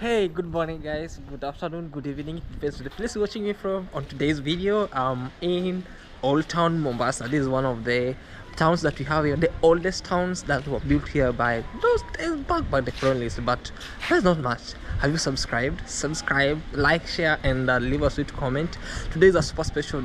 Hey, good morning guys, good afternoon, good evening, depends on the place you're watching me from. On today's video, I'm in Old Town Mombasa. This is one of the towns that we have here, the oldest towns that were built here by those days back by the colonists, but there's not much. Have you subscribed? Subscribe, like, share, and leave a sweet comment. Today is a super special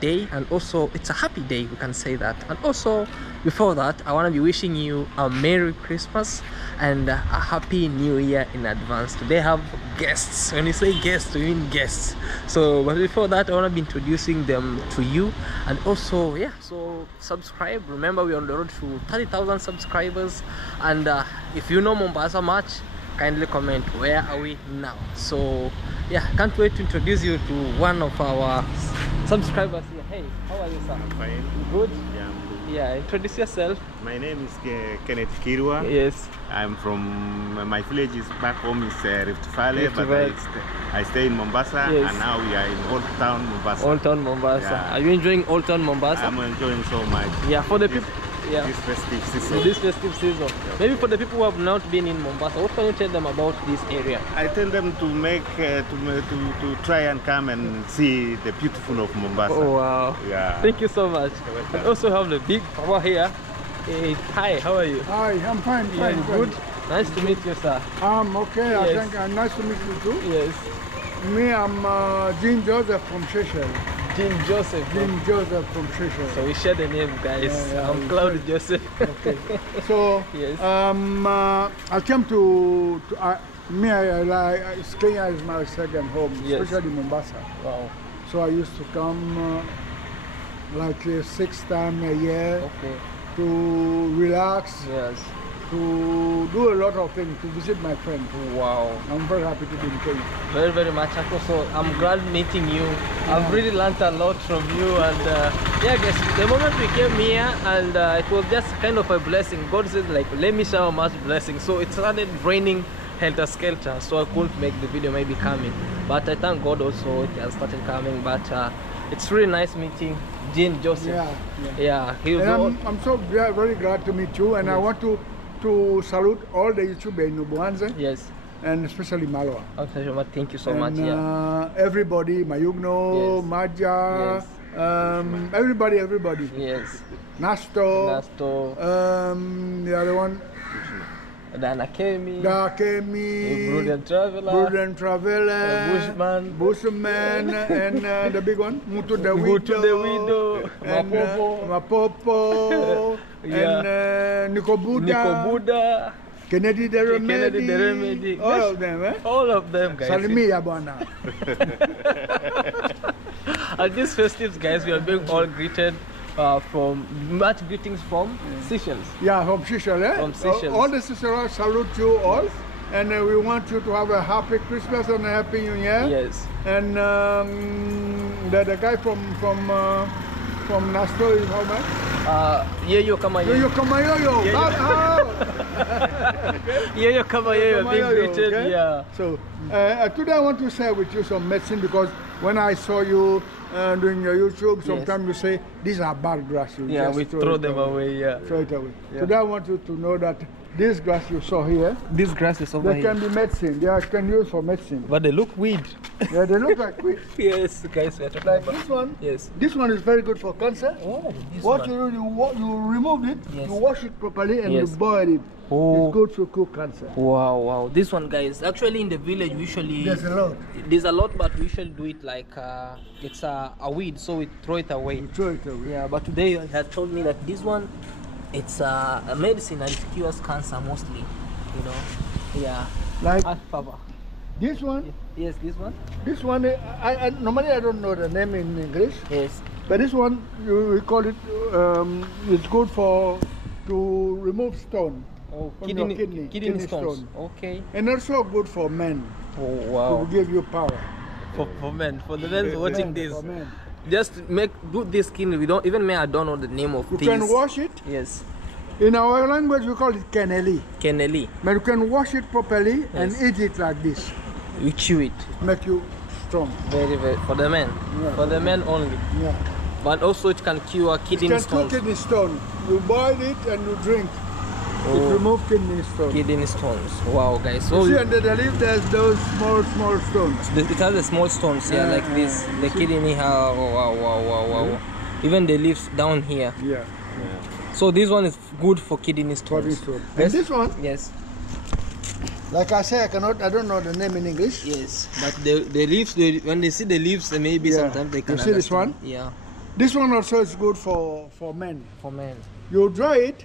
day, and also it's a happy day, we can say that. And also, before that, I want to be wishing you a Merry Christmas and a Happy New Year in advance. Today I have guests. When you say guests, we mean guests. So, but before that, I want to be introducing them to you. And also, yeah, so subscribe. Remember, we're on the road to 30,000 subscribers. And if you know Mombasa much, kindly comment where are we now. So yeah, can't wait to introduce you to one of our subscribers here. Hey, how are you, sir? I'm fine. You good? Yeah, I'm good. Yeah, introduce yourself. My name is Kenneth Kirwa. Yes. I'm from, my village is back home is Rift Valley, Rift but Valley. I stay in Mombasa, Yes. and now we are in Old Town Mombasa. Old Town Mombasa. Yeah. Are you enjoying Old Town Mombasa? I'm enjoying so much. Yeah, for the people. Yeah. This festive season. This festive season. Maybe for the people who have not been in Mombasa, what can you tell them about this area? I tell them to make to try and come and see the beautiful of Mombasa. Oh wow. Yeah. Thank you so much. And also have the big power here. Hey, hi, how are you? Hi, I'm fine, Yeah, fine, you fine. good? Nice to meet you, sir. Okay, Yes. I think nice to meet you too. Yes. Me, I'm Jean Joseph from Seychelles. Jean Joseph. Jean Joseph from Seychelles. So we share the name, guys. Yeah, I'm we Claude Joseph. Okay. So, Yes. I came to me, Kenya is my second home, Yes. especially Mombasa. Wow. So I used to come like 6 times a year Okay. to relax, Yes. to do a lot of things, to visit my friends. Wow. I'm very happy to be in Kenya. Very, very much. And also, I'm glad meeting you. I've really learned a lot from you. And yeah, guys, the moment we came here, and it was just kind of a blessing. God said, like, let me shower much blessing. So it started raining helter skelter, so I couldn't make the video maybe coming. But I thank God also it has started coming. But it's really nice meeting Jean Joseph. Yeah. He was And I'm so very glad to meet you, and I want to salute all the YouTubers in Ubuanze, yes. and especially Malwa. Okay, well, thank you so And, much. Yeah. everybody, Mayugno, Yes. Maja, Yes. everybody. Yes. Nasto, Nasto, the other one, Dana Kemi, Dakemi, Brilliant Traveler, Prudent Traveler, Bushman, Bushman, and the big one, Mutu the Mutu the Widow, and Mapopo. Mapopo, Yeah. and Nico Buddha. Nico Buddha, Kennedy the Remedy, Kennedy the Remedy. all of them, eh? All of them, guys. Salimia bwana. At these festives, guys, we are being all greeted from much greetings from Seychelles. Yeah, from Seychelles, eh? From Seychelles. All the Seychelles salute you all, and we want you to have a happy Christmas and a happy New Year. Yes. And the guy from Nasto is how much? Yeyo kama Yo yeyo. kama yo. Yeyo kama yeyo, being greeted. Okay? Yeah. So today I want to share with you some medicine, because when I saw you doing your YouTube, sometimes you say these are bad grass. You Yeah, just we throw them away. Yeah. Throw it away. Yeah. Today I want you to know that this grass you saw here, This grass is over they here. can be medicine. They can use for medicine. But they look weird. Yeah, they look like weed. Yes, guys, we are talking Like about. this one. Yes. This one is very good for cancer. Oh, this What one. you do, you remove it, Yes. you wash it properly, and Yes. you boil it. Oh. It's good to cook cancer. Wow, wow. This one, guys, actually in the village, we usually... There's a lot. There's a lot, but we usually do it like it's a weed, so we throw it away. You throw it away. Yeah, but today you had told me that this one, it's a medicine and it cures cancer mostly, you know. Yeah. Like Alfaba. this one. Yes, this one. This one, I normally I don't know the name in English, Yes. but this one we call it. It's good to remove stone. Oh, From your kidney. kidney Kidney stones. stone. Okay. And also good for men, Oh, to wow. give you power. For men, for the men watching Men, this, for men. just do this skin. We don't even me. I don't know the name of You these. can wash it. Yes. In our language, we call it keneli. Kennelly. But you can wash it properly and Yes. eat it like this. You chew it. Make you strong. Very, very for the men. Yeah. For the men only. Yeah. But also it can cure You kidney can stones. cook kidney stone. You boil it and you drink. It removes kidney stones. Kidney stones. Wow, guys. So You see under the leaf, there's those small stones. it has the small stones here, like this. The kidney. Wow. Even the leaves down here. Yeah. So this one is good for kidney stones. Kidney stone. And this one, Yes. like I say, I don't know the name in English. Yes. But the leaves, when they see the leaves, maybe sometimes they can You see this understand. one? Yeah. This one also is good for men. For men. You dry it,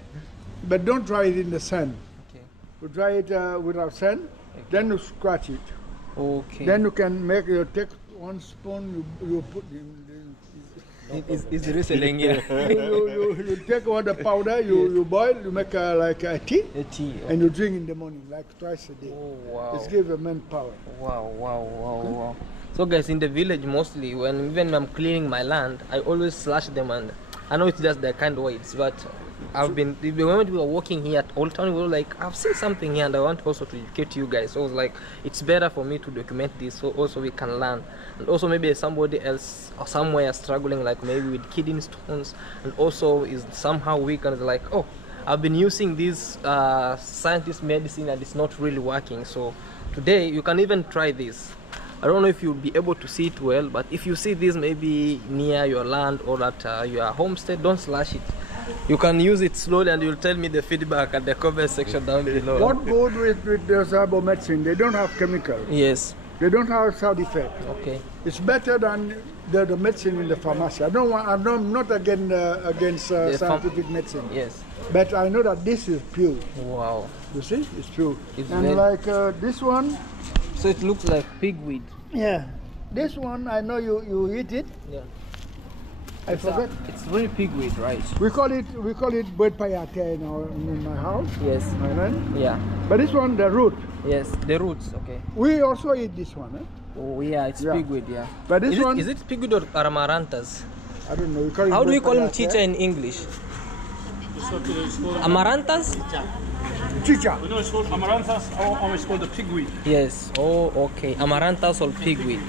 but don't dry it in the sun. Okay. You dry it without sun, then you scratch it. Okay. Then you can take 1 spoon, you put It's the wrestling, yeah. you take all the powder, you boil, you make like a tea, A tea. and you drink in the morning, like twice a day. Oh wow. It gives a man power. Wow. So guys, in the village mostly, even when I'm cleaning my land, I always slash them, and I know it's just the kind of weights, but the moment we were walking here at Old Town, we were like, I've seen something here and I want also to educate you guys. So I was like, it's better for me to document this so also we can learn. And also maybe somebody else or somewhere struggling, like maybe with kidney stones, and also is somehow weak and is like, oh, I've been using this scientist medicine and it's not really working. So today you can even try this. I don't know if you'll be able to see it well, but if you see this maybe near your land or at your homestead, don't slash it. You can use it slowly and you'll tell me the feedback at the comment section down below. What good with the herbal medicine? They don't have chemicals. Yes. They don't have side effect. Okay. It's better than the medicine in the pharmacy. I'm not against scientific medicine. Yes. But I know that this is pure. Wow. You see, it's pure. It's and very- like this one, So it looks like pigweed. yeah. This one, I know you eat it. Yeah. I forgot. It's really pigweed, right? We call it bread payate in my house, Yes. my land. Yeah. But this one, the root. Yes. The roots. Okay. We also eat this one. Oh yeah, it's Yeah. pigweed. Yeah. But this one, Is it pigweed or amaranthus? I don't know. We call it How do we bread call him payate. chicha in English? Amaranthus? Chicha. No, it's called amaranthus, or it's called the pigweed. Yes. Oh, okay. Amaranthus or pigweed.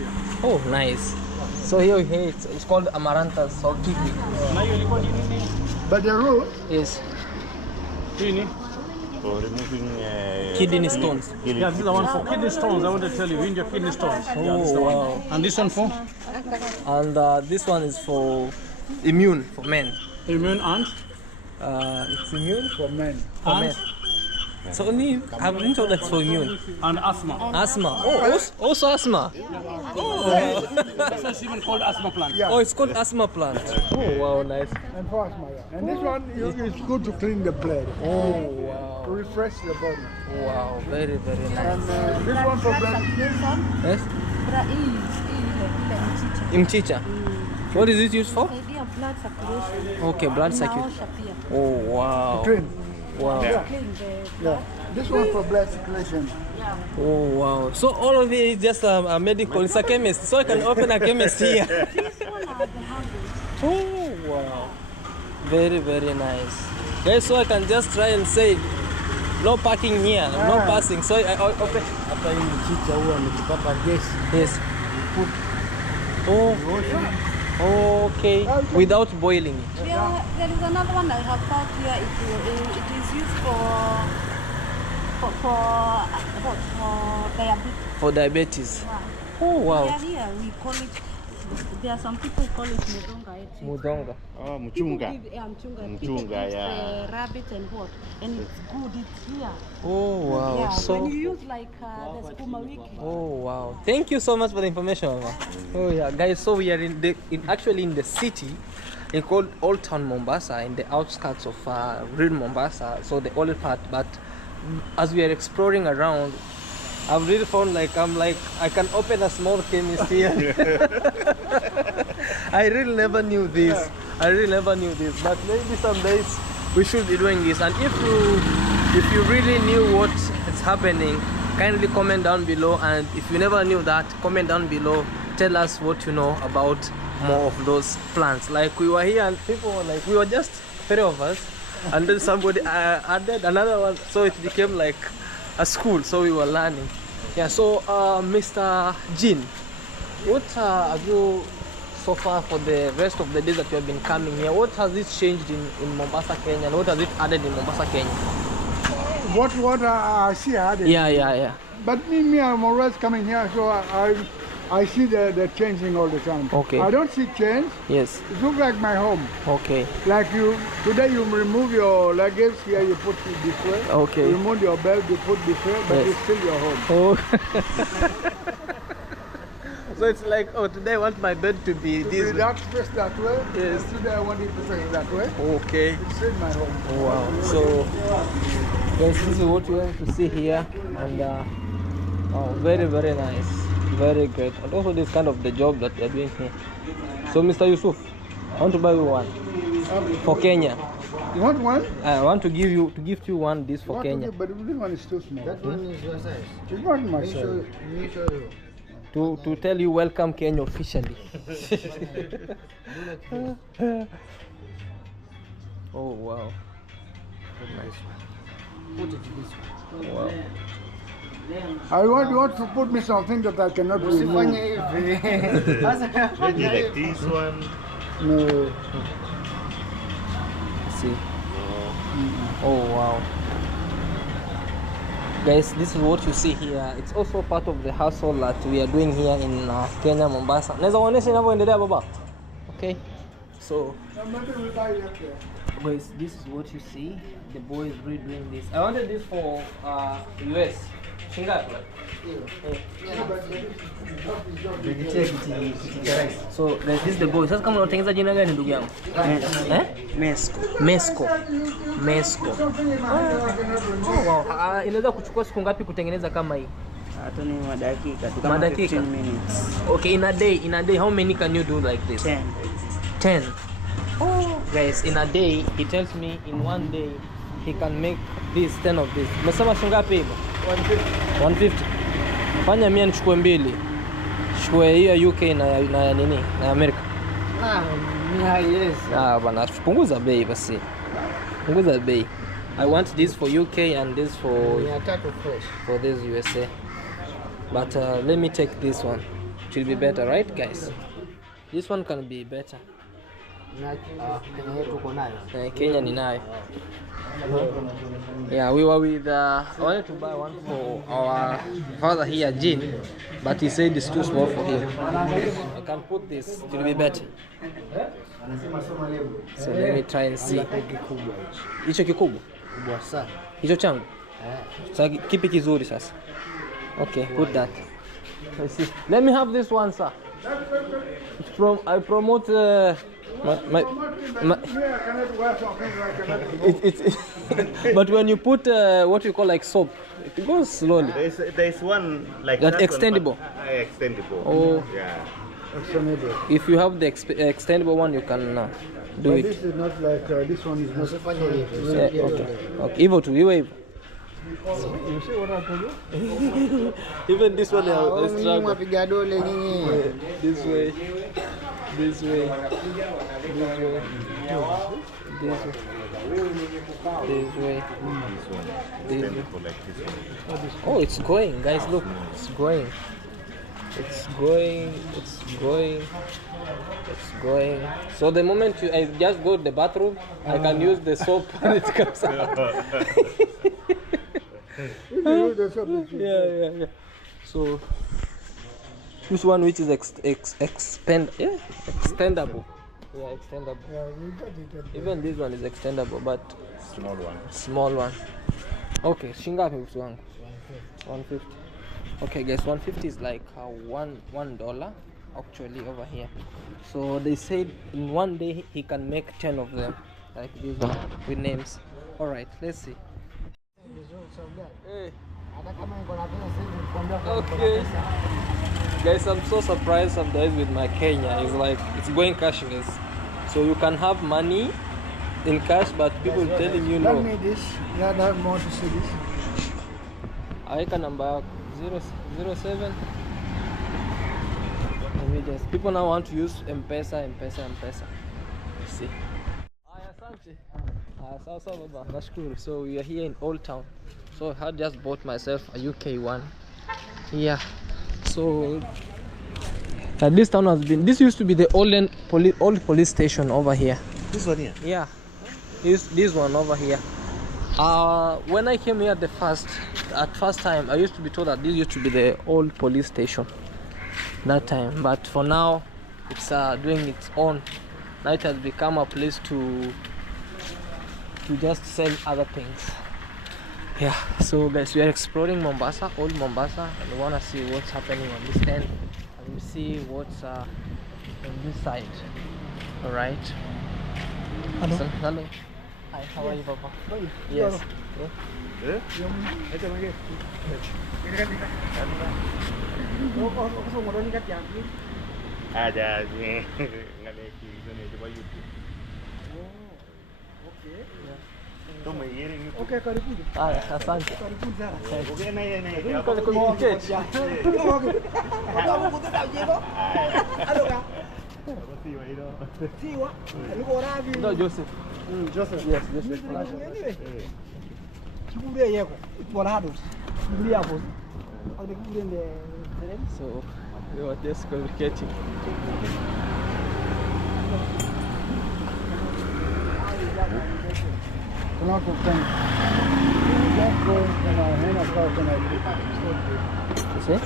Oh, nice. So here it's called amaranthus or pigweed. But the root, Yes. For removing Kidney stones. Yeah, this is the one for kidney stones. I want to tell you, in your kidney stones. Yeah, this is the Oh, one. wow. And this one for And this one is for immune for men. immune and It's immune for men. for men. So only I've been told that's for immune. asthma. Asthma. Oh, also asthma. Oh. That's even called asthma plant. Yeah. Oh, it's called asthma plant. Oh wow, nice. And for asthma, yeah. And this one, it's good to clean the blood, Oh to wow. refresh the body. Wow, very nice. And this one for blood. Yes. Mchicha. What is it used for? Blood circulation. Okay, blood circulation. Inaosha pia. Oh wow. Clean. Wow. Clean the Yeah. This one for blood circulation. Oh wow. So all of it is just a medical. It's a chemist. So I can open a chemist here. Oh wow. Very nice. Guys, so I can just try and say no parking here, no passing. So I open. Hapa hii mchicha huwa nikipata gesi Yes. Oh. Okay. Without boiling it. Yeah, there is another one I have found here. It is used for diabetes. For diabetes. Oh wow. Here we call it. There are some people call it mudonga. Mudonga. oh, People mchunga. give mchunga. Mchunga, People eat, yeah. rabbit and what, and it's good. It's here. Oh wow. Yeah, So when you use like the spuma wiki. oh wow. Thank you so much for the information, Mama. Oh yeah, guys, so we are actually in the city in called Old Town Mombasa, in the outskirts of real Mombasa, so the old part. But as we are exploring around, I've really found I can open a small chemist here. I really never knew this. But maybe some days we should be doing this. And if you really knew what is happening, kindly comment down below. And if you never knew that, comment down below. Tell us what you know about more of those plants. Like we were here and people were like, we were just 3 of us, and then somebody added another one, so it became like a school, so we were learning. Yeah, so Mr. Jean, what have you so far for the rest of the days that you have been coming here? What has it changed in Mombasa, Kenya, and what has it added in Mombasa, Kenya? what I see, I had it. Yeah. But me, I'm always coming here, so I see the changing all the time. Okay. I don't see change. Yes. It looks like my home. Okay. Like today you remove your luggage here, you put it this way. Okay. You remove your belt, you put this way, but Yes. it's still your home. Oh. So it's like, oh, today I want my bed to be this way. That face that way. Yes. And today I want it to face that way. Okay. It's still my home. Oh, wow. So, guys, this is what you have to see here, and oh, very, very nice, very great, and also this kind of the job that they're doing here. So, Mr. Yusuf, I want to buy you one for Kenya. You want one? I want to give you one this for What Kenya. But this one is too small. That one is your size. It's not my Let me show size. you. Let me show you. To tell you welcome Kenya officially. Oh wow. Nice one. Put it this way. Wow. You want to put me something that I cannot Usifanye remove. hivi. Sasa Maybe like this one. No. See. Oh wow. Guys, this is what you see here. It's also part of the hustle that we are doing here in Kenya, Mombasa. Naweza kuonesha inavyoendelea baba. Okay. So, guys, this is what you see. The boy is really doing this. I wanted this for US. Shingapi? So guys, this is the boy. Sasa kama unatengeneza jina gani ndugu yangu? Mesco. Oh, wow. Inaweza kuchukua siku ngapi kutengeneza kama hii? Hata ni madakika tu kama madakika 15 minutes. Okay, in a day how many can you do like this? 10. Oh, guys, in a day he tells me in one day he can make this 10 of this. Umesema shingapi hivyo? 150. Fanya mimi nichukue mbili. Chukue hiyo ya UK na nini? Na America. yes. Bana punguza bei basi. Punguza bei. I want this for UK and this for this USA. But let me take this one. It will be better, right, guys? This one can be better. Kenya ninayo. Yeah, we were with I wanted to buy one for our father here, Jean, but he said it's too small for him. I can put this, it will be better. So let me try and see. Hicho kikubwa? Kubwa sana. Hicho changu? Sasa kipi kizuri sasa? Okay, put that. Let's see. Let me have this one, sir. I promote but when you put what you call like soap, it goes slowly. There's one like that extendable. extendable. Extendable. Oh. Yeah. If you have the extendable one, you can do But it. this is not like this one is not. Yeah, okay. Hivyo tu, iwe hivyo. You see what I told you? Even this one, I struggle. Mwapiga dole nyinyi. This way, this way, this way, this way. Oh, it's going, guys. Look, it's going. It's going. So the moment I just go to the bathroom, I can use the soap and it comes out. Yeah. So this one which is extendable. Yeah, extendable. Yeah, we got it. Even this one is extendable, but small one. Okay, shingapi mtu wangu? 150. Okay guys, 150 is like $1 actually over here. So they said in one day he can make 10 of them, like this one with names. All right, let's see. Hey. Okay. Guys, I'm so surprised sometimes with my Kenya. It's like it's going cashless, so you can have money in cash, but people telling you no. Let me this. Yeah, I want to see this. I can number 007. Let me just. People now want to use M-Pesa. See. Sawa baba, nashukuru. So we are here in Old Town. So I just bought myself a UK one. Yeah. So this town has been. This used to be the old police station over here. This one here. Yeah. This one over here. When I came here at first time, I used to be told that this used to be the old police station that time, but for now it's doing its own. Now it has become a place to just sell other things. Yeah, so guys, we are exploring Mombasa, old Mombasa, and we want to see what's happening on this end, and we see what's on this side. All right. Hello. So, hello. Hi, how are you, Papa? Yes. Yeah. Ada ni ngale ki ni coba YouTube. Okay, karibu. Asante. Karibu sana. Okay na yeye Niko kuketi. No, Joseph. Joseph. Yes, Joseph. Kibule yako. Ipora hado. Kibule hapo. Au kibule ndio. So we were just communicating. You see?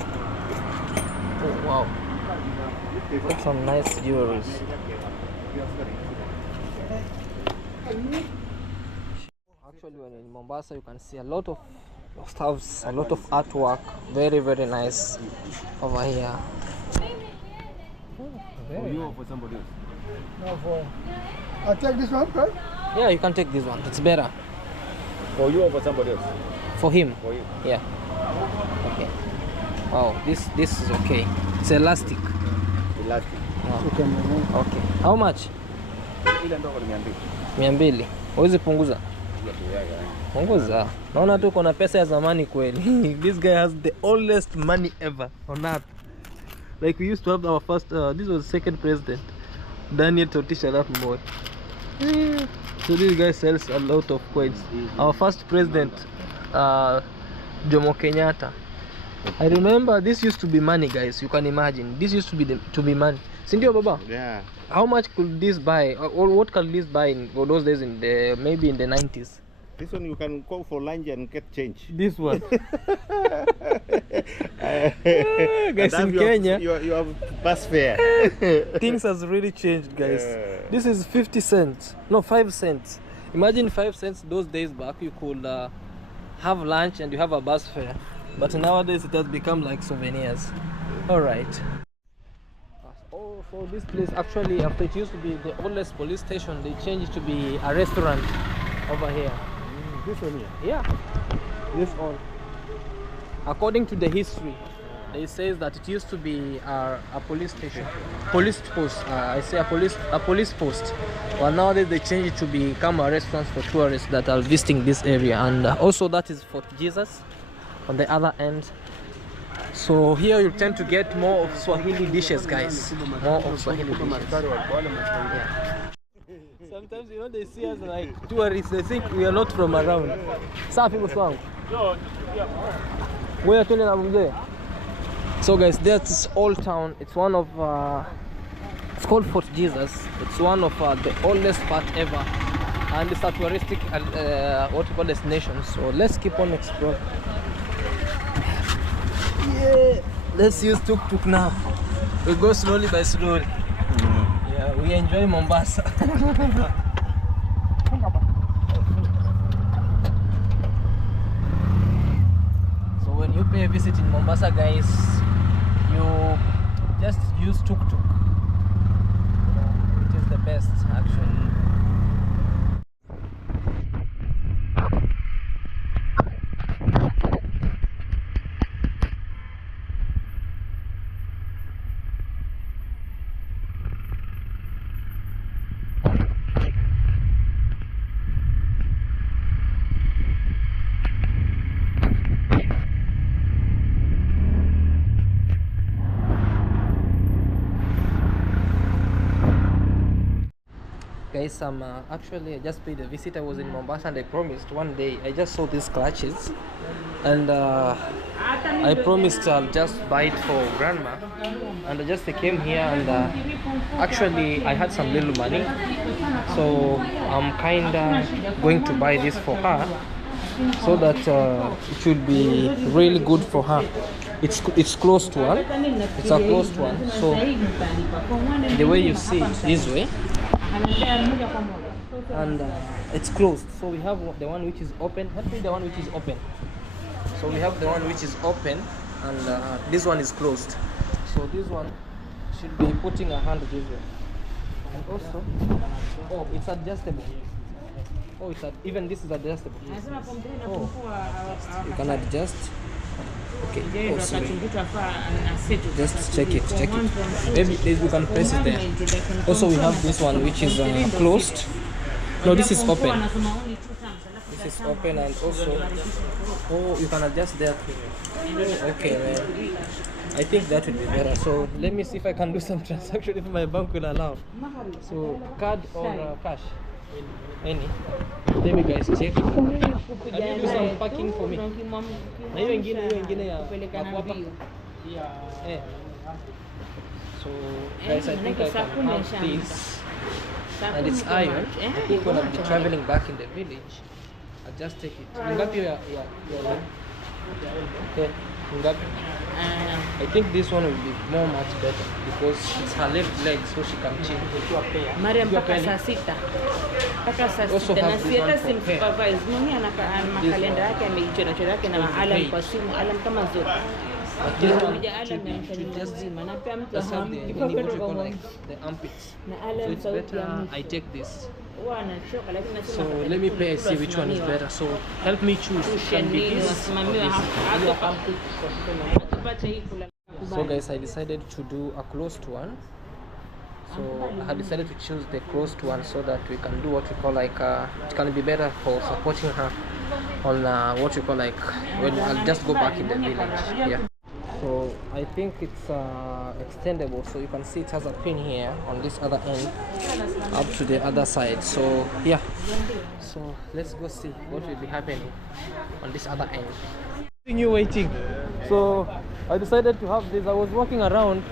Oh wow. Got some nice jewelries. Actually, when in Mombasa, you can see a lot of stuffs, a lot of artwork. Very, very nice over here. For you or for somebody else? No, for. I'll take this one first. Yeah, you can take this one. It's better For you or for somebody else? for him. For you. Yeah. Okay. Wow, this is okay. It's elastic. Elastic. Wow. Okay. How much? Ile ndogo ni 200. 200. Huwezi punguza? Punguza. Naona tu kuna pesa ya zamani kweli. This guy has the oldest money ever on earth. Like we used to have our first this was the second president, Daniel Toroitich arap Moi. So this guy sells a lot of coins. Our first president, Jomo Kenyatta. I remember this used to be money, guys. You can imagine. This used to be money. Sindio, Baba? Yeah. How much could this buy, or what could this buy in for those days in the maybe in the 90s? This one you can go for lunch and get change. This one. Guys, in Kenya, you have bus fare. things has really changed, guys. Yeah. This is 50 cents, no 5 cents. Imagine 5 cents those days back. You could have lunch and you have a bus fare, but nowadays it has become like souvenirs. All right. Oh, so this place actually, after it used to be the oldest police station, they changed it to be a restaurant over here. This one here. Yeah. This all. According to the history, they says that it used to be a police station, police post. I say a police post. Well, nowadays they change it to become a restaurant for tourists that are visiting this area, and also that is Fort Jesus on the other end. So here you tend to get more of Swahili dishes, guys. More of Swahili dishes. Yeah. Sometimes, you know, they see us like tourists, they think we are not from around. Safi Muswangu. Where are So guys, that's Old Town. It's one of it's called Fort Jesus. It's one of the oldest part ever, and it's a touristic what you call destination. So let's keep on exploring. Yeah, let's use tuk-tuk now. We go slowly by slowly. Yeah, we enjoy Mombasa. So when you pay a visit in Mombasa, guys, you just use tuk-tuk. It is the best, actually. Guys, actually I just paid a visit. I was in Mombasa and I promised one day, I just saw these clutches and I promised I'll just buy it for grandma, and I just came here and actually I had some little money, so I'm kinda going to buy this for her so that it will be really good for her. It's closed one. It's a closed one. So the way you see it this way, and it's closed. So we have the one which is open. Help me, the one which is open. So we have the one which is open, and this one is closed. So this one should be putting a hand this way. And also, oh, it's adjustable. Oh, even this is adjustable. Oh, you can adjust. Okay. Oh, sorry. Just check it. Maybe you can press it there. Also, we have this one which is closed. No, this is open. This is open, and also, oh, you can adjust there too. Okay, man. I think that would be better. So let me see if I can do some transaction if my bank will allow. So card or cash? Any? Let me guys check. Can you do some packing for me? Na hiyo ingine ya hapa. Eh. So guys, I think I can have this. And it's iron. I think when I'll be traveling back in the village, I'll just take it. Ngapi ya okay. I think this one will be much better because it's her left leg, so she can chill. Mariam mpaka saa sita. Mpaka saa sita na si hata simsupervise. Mimi ana makalenda yake ameichora yake na alarm kwa simu, alarm kama zote. The armpits. So it's better I take this. So let me pay, see which one is better. So help me choose. Can be this or this. So guys, I decided to do a closed one. So I had decided to choose the closed one so that we can do what we call like it can be better for supporting her on what we call like when I'll just go back in the village. Yeah. So I think it's extendable, so you can see it has a pin here on this other end up to the other side. So yeah, so let's go see what will be happening on this other end. You waiting? So I decided to have this. I was walking around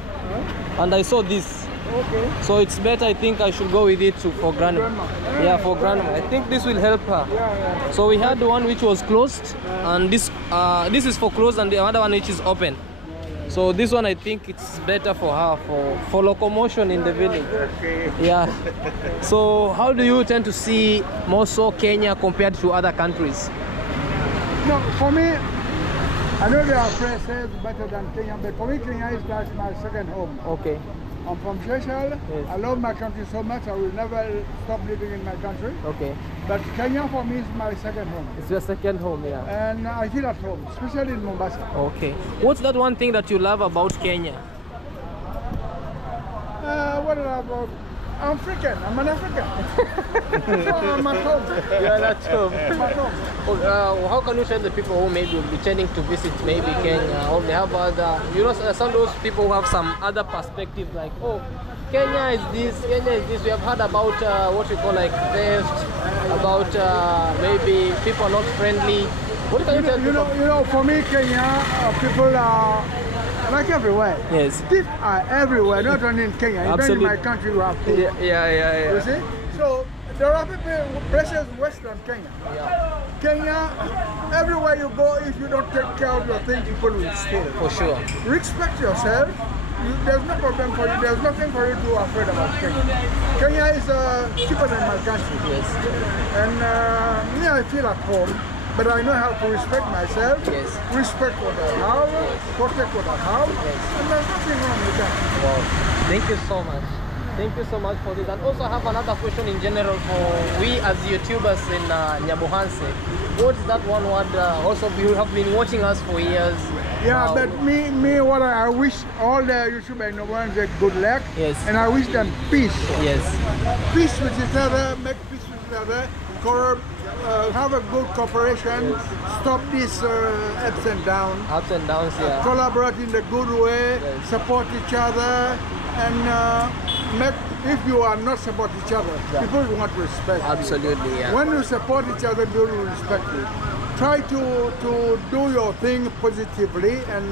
and I saw this. Okay. So it's better, I think I should go with it for grandma. Yeah, for grandma. I think this will help her. Yeah. So we had the one which was closed, and this is for closed, and the other one which is open. So this one I think it's better for her for locomotion in the village. Okay. Yeah. So how do you tend to see more so Kenya compared to other countries? No, for me, I know there are places better than Kenya, but for me, Kenya is like my second home. Okay. I'm from Seychelles. Yes. I love my country so much, I will never stop living in my country. Okay. But Kenya for me is my second home. It's your second home, yeah. And I feel at home, especially in Mombasa. Okay. What's that one thing that you love about Kenya? What about? I'm African. I'm an African. So I'm at home. You're at home. I'm at home. How can you tell the people who maybe will be tending to visit maybe Kenya, or they have other, you know, some of those people who have some other perspective like, oh, Kenya is this. We have heard about what we call like theft, about maybe people are not friendly. What can you tell people? You know, for me, Kenya, people are like everywhere. Yes. Thieves are everywhere, not only in Kenya. Even in my country, you have thieves. Yeah. You see? So there are people, places western Kenya. Yeah. Kenya, everywhere you go, if you don't take care of your things, people will steal. For sure. Respect yourself. There's no problem for you. There's nothing for you to be afraid about Kenya. Kenya is cheaper than my country. Yes. And me, I feel at home. But I know how to respect myself, Yes. respect what I have, protect what I have, and there's nothing wrong with that. Wow. Thank you so much. Thank you so much for this. And also I have another question in general for we as YouTubers in Nyabuhanse. What's that one word? Also, you have been watching us for years. Yeah, but me, what I wish all the YouTubers in Nyabuhanse good luck. Yes. And I wish them peace. Yes. Peace with each other, make peace with each other, have a good cooperation, stop these ups and downs. Ups and downs, yeah. Collaborate in a good way, Yes. support each other, and if you are not support each other, people will not respect you. Absolutely, yeah. When you support each other, people will respect you. Try to do your thing positively and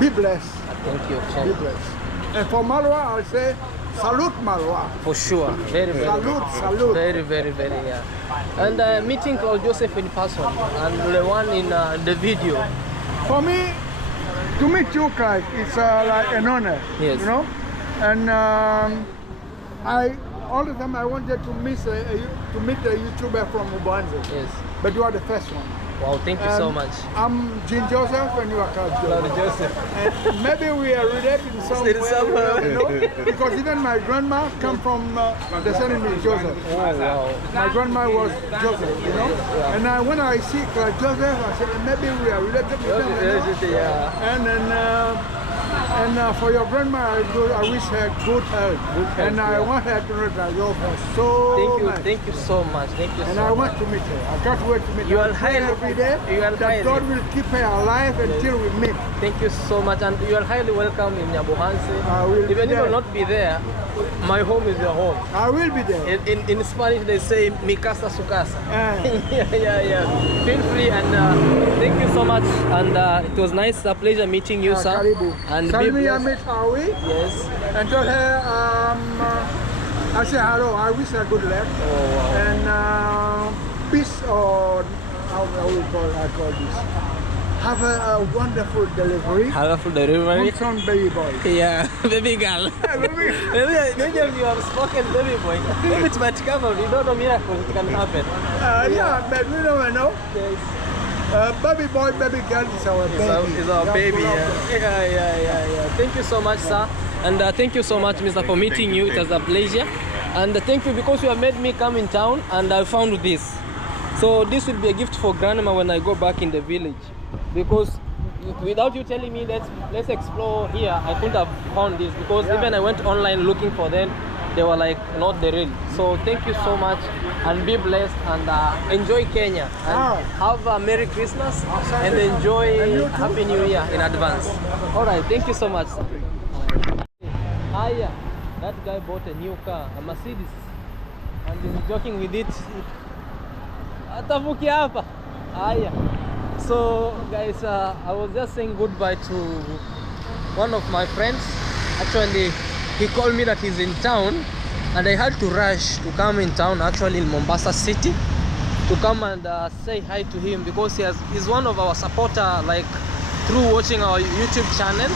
be blessed. Thank you. Be blessed. And for Malwa, I'll say, salute Malwa. For sure. Very, very. Salute. Very, very, very, yeah. And meeting Claude Joseph in person and the one in the video. For me, to meet you guys, it's like an honor. Yes. You know, and I all the time I wanted to meet a YouTuber from Ubanza. Yes. But you are the first one. Wow, thank you so much. I'm Jean Joseph and you are Claude Joseph. And maybe we are related in some way, you know, because even my grandma come from the same name Joseph. Oh, wow. My grandma was Joseph, you know. Yeah. And when I see Claude Joseph, I said maybe we are related to them. You know? Yeah. And then for your grandma, I wish her good health. And I want her to know that you are so much. Thank you so much. Thank you so much. And I want to meet her. I can't wait to meet her. You are highly every day. that God will keep her alive until we meet. Thank you so much, and you are highly welcome in Nyabuhansi. Even if you will not be there, my home is your home. I will be there. In Spanish they say mi casa su casa. Yeah. Feel free, and thank you so much. And it was nice, a pleasure meeting you, sir. Karibu. And Salmi meet Awi. Yes. And tell her I say hello. I wish her good luck. Oh, wow. And peace, or how we call this. Have a wonderful delivery. Wonderful delivery. Handsome baby boy. Yeah, baby girl. Maybe you have spoken baby boy. If it might come out, you don't know miracles, it can happen. Yeah, but we don't know. Yes. Baby boy, baby girl is our baby. Is our baby, yeah. Thank you so much, sir. And thank you so much, mister, for meeting you. It was a pleasure. And thank you because you have made me come in town and I found this. So this will be a gift for grandma when I go back in the village. Because without you telling me let's explore here, I couldn't have found this, because even I went online looking for them, they were like not the real. So thank you so much, and be blessed, and enjoy Kenya, and have a Merry Christmas and enjoy Happy New Year in advance. All right, thank you so much. Hiya, that guy bought a new car, a Mercedes, and he's joking with it. Atavuki hapa. Hiya. So guys, I was just saying goodbye to one of my friends. Actually, he called me that he's in town, and I had to rush to come in town, actually in Mombasa City, to come and say hi to him, because he's one of our supporter, like through watching our YouTube channel.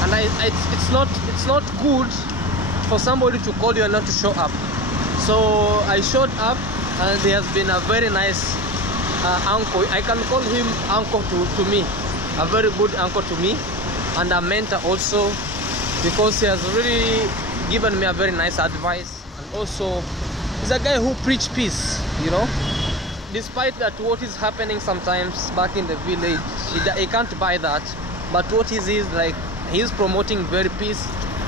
And it's not good for somebody to call you and not to show up. So I showed up, and he has been a very nice uncle. I can call him uncle to me, a very good uncle to me, and a mentor also, because he has really given me a very nice advice. And also he's a guy who preach peace, you know, despite that what is happening sometimes back in the village, he can't buy that, but what is like, he's promoting very peace,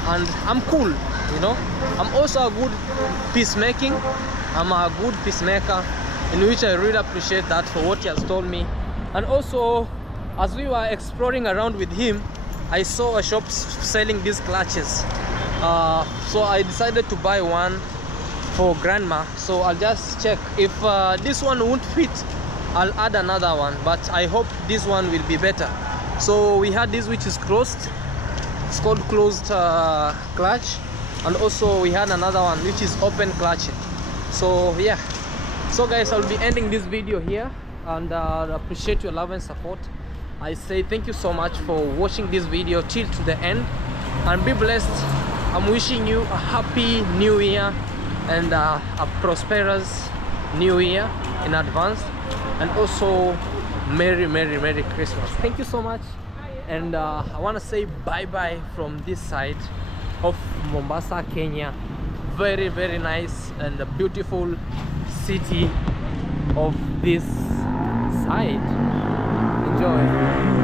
and I'm cool, you know. I'm also a good peacemaking. I'm a good peacemaker, in which I really appreciate that for what he has told me. And also, as we were exploring around with him, I saw a shop selling these clutches. So I decided to buy one for grandma. So I'll just check if this one won't fit, I'll add another one, but I hope this one will be better. So we had this which is closed, it's called closed clutch, and also we had another one which is open clutch. So yeah, so guys, I'll be ending this video here, and I appreciate your love and support. I say thank you so much for watching this video till to the end, and be blessed. I'm wishing you a happy new year and a prosperous new year in advance, and also Merry Christmas. Thank you so much, and I want to say bye bye from this side of Mombasa, Kenya. Very nice and a beautiful city of this side. Enjoy.